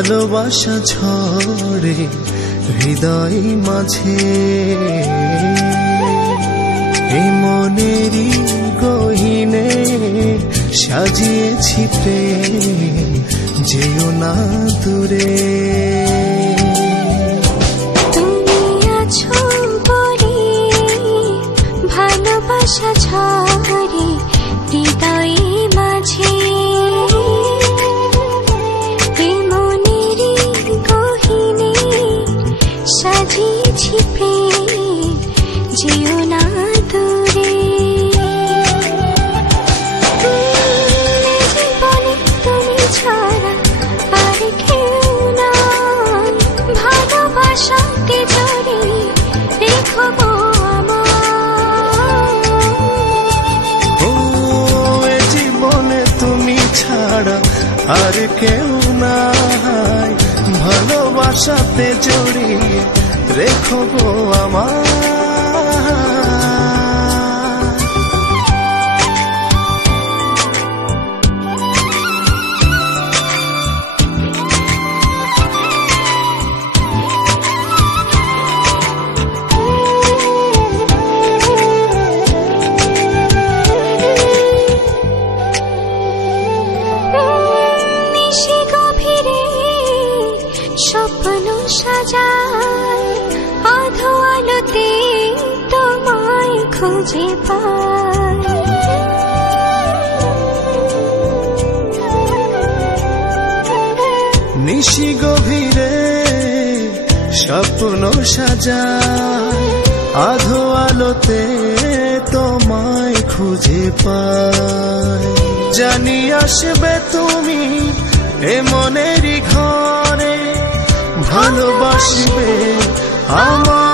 ভালোবাসা ঝরে হৃদয় মাঝে, এই মনেরই গহিনে সাজিয়েছি প্রেম, যেও না দূরে। তুমি আছো বলে ভালোবাসা ঝরে হৃদয় মাঝে, এই মনেরই গহিনে সাজিয়েছি প্রেম, যেও না দূরে। জীবনে তুমি ছাড়া আর কেউ নাই, ভালোবাসাতে জড়িয়ে রেখো গো আমায়। ও এ জীবনে তুমি ছাড়া আর কেউ নাই, ভালোবাসাতে জড়িয়ে রেখো গো আমায়। স্বপ্ন সাজায় আধো আলোতে তোমায় খুঁজে পাই, নিশি গভীরে স্বপ্ন সাজায় আধো আলোতে তোমায় খুঁজে পাই, জানি আসবে তুমি এ মনেরই ঘরে, ভালোবাসবে আমায়।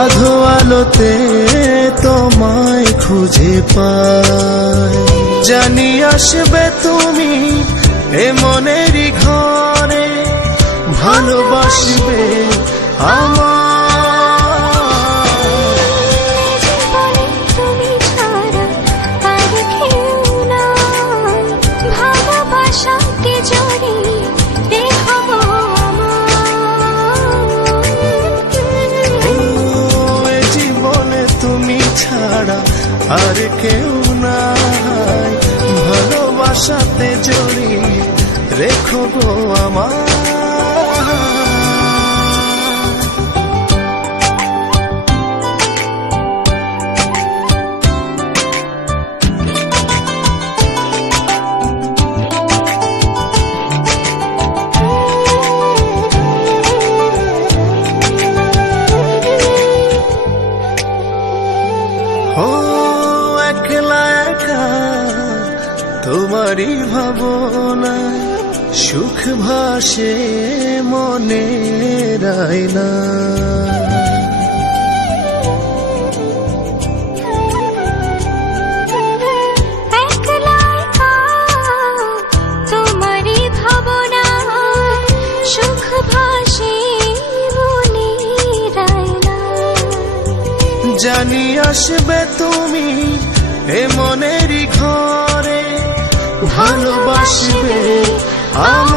আধো আলোতে তোমায় খুঁজে পাই, জানি আসবে তুমি এ মনেরই ঘরে, ভালোবাসবে আমায়। জীবনে তুমি ছাড়া আর কেউ নাই, ভালোবাসাতে জড়িয়ে রেখো গো আমায়। জীবনে তুমি ছাড়া আর কেউ নাই, ভালোবাসাতে জড়িয়ে রেখো গো আমায়। ও একলা একা তোমারই ভাবনায় সুখ ভাসে মনের আয়নায়, একলা একা তোমারই ভাবনায় সুখ ভাসে মনের আয়নায়, জানি আসবে তুমি এ মনেরই ঘরে, ভালোবাসবে আমায়।